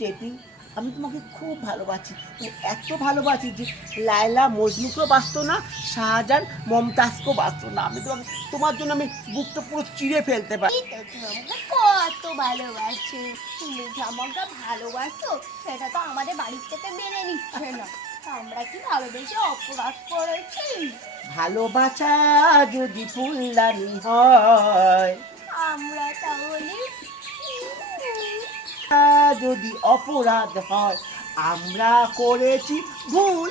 টেপি, আমি তোমাকে খুব ভালোবাসি, এত ভালোবাসি যে লায়লা মজনুকেও বাঁচতো না, শাহজাহান মমতাজকেও বাঁচতো না। আমি তোমাকে, তোমার জন্য আমি বুকটা পুরো চিড়ে ফেলতে পারি। কত ভালোবাসি, তুমি যে আমাকে ভালোবাসো সেটা তো আমাদের বাড়ির থেকে মেনে নিচ্ছে না। আমরা কি ভালোবেসে অপরাধ করেছি? ভালোবাসা যদি ফুলদানি হয়, আমরা তাহলে যদি অপরাধ হয়, আমরা করেছি ভুল।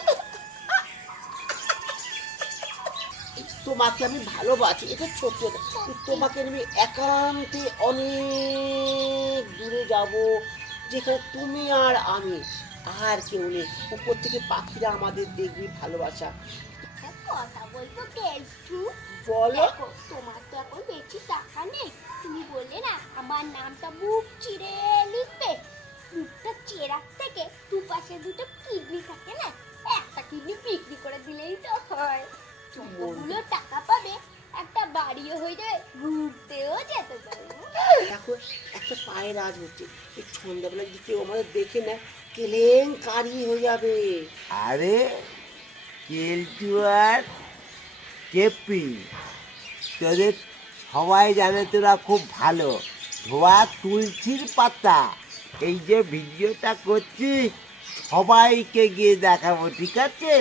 তোমাকে আমি ভালোবাসি, এটা ছোট্ট না। তোমাকে আমি একান্তে অনেক দূরে যাব, যেখানে তুমি আর আমি, আর কেউ নেই। উপর থেকে পাখিরা আমাদের দেখবি, ভালোবাসা। কথা বলবো একটু? বলো। দেখো, তোমার তো এখন বেশি টাকা নেই, তুমি বললে না আমার নামটা বুক চিরে লিখতে। বুকটা চেরার থেকে দুপাশে দুটো কিডনি থাকে না, একটা কিডনি বিক্রি করে দিলেই তো হয়। যতগুলো টাকা পাবে একটা বাড়িও হয়ে যাবে, ঘুরতেও যেতে পারবো। দেখো, একটা পায়ের আজ হচ্ছে, এই সন্ধ্যাবেলা যদি কেউ আমাদের দেখে না, কেলেঙ্কারি হয়ে যাবে। আরে কেলটু আর কেপি, তোদের সবাই জানে তোরা খুব ভালো। ধোয়া তুলসীর পাতা, এই যে ভিডিওটা করছিস সবাইকে গিয়ে দেখাবো, ঠিক আছে?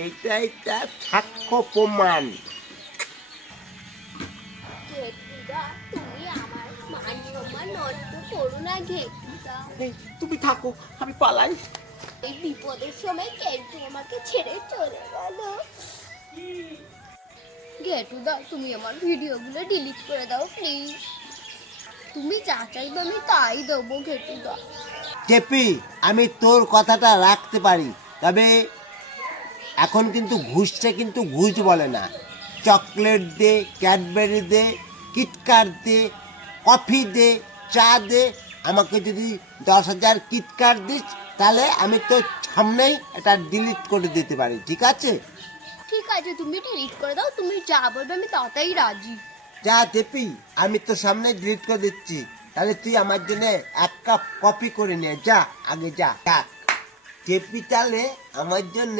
এইটাই তার সাক্ষ্য প্রমাণ। ঘেটুদা, তুমি আমার মান সম্মান নষ্ট করো না ঘেটুদা। এই, তুমি থাকো, আমি পালাই। এই বিপদের সময় কেটু আমাকে ছেড়ে চলে গেল। ঘেটুদা, তুমি আমার ভিডিওগুলো ডিলিট করে দাও প্লিজ। তুমি যা চাইবে আমি তাই দেবো ঘেটুদা। কেপি, আমি তোর কথাটা রাখতে পারি, তবে এখন কিন্তু ঘুষটা কিন্তু ঘুষ বলে না। চকলেট দে, ক্যাডবেরি দে, কিটকাট দে, কফি দে, চা দে। আমাকে যদি 10,000 কিটকাট দিস তাহলে আমি তোর সামনেই এটা ডিলিট করে দিতে পারি, ঠিক আছে? ঠিক আছে, তুমি ডিলিট করে দাও, তুমি যা বলবে আমি তাতেই রাজি। যা দেপি, আমি তোর সামনে ডিলিট করে দিচ্ছি। তাহলে তুই আমার জন্য 1 কাপ কফি করে নে, যা আগে যা। দেপি তাহলে আমার জন্য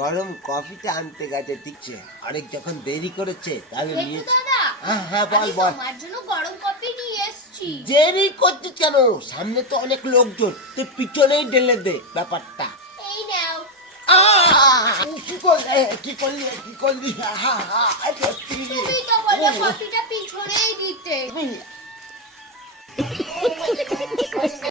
গরম কফিটা আনতে গেছে, ঠিক আছে? অনেক যখন দেরি করেছে তাহলে নিয়ে। দাদা, হ্যাঁ বল আমি বল। তোমার জন্য গরম কফি নিয়ে এসেছি। দেরি করছিস কেন? সামনে তো অনেক লোকজন, তুই পিছনেই ঢেলে দে ব্যাপারটা। এই নাও। কি করলি কি করলি কি করলি? সত্যি তুমি তো বলে কফিটা পিছনেই দিতে।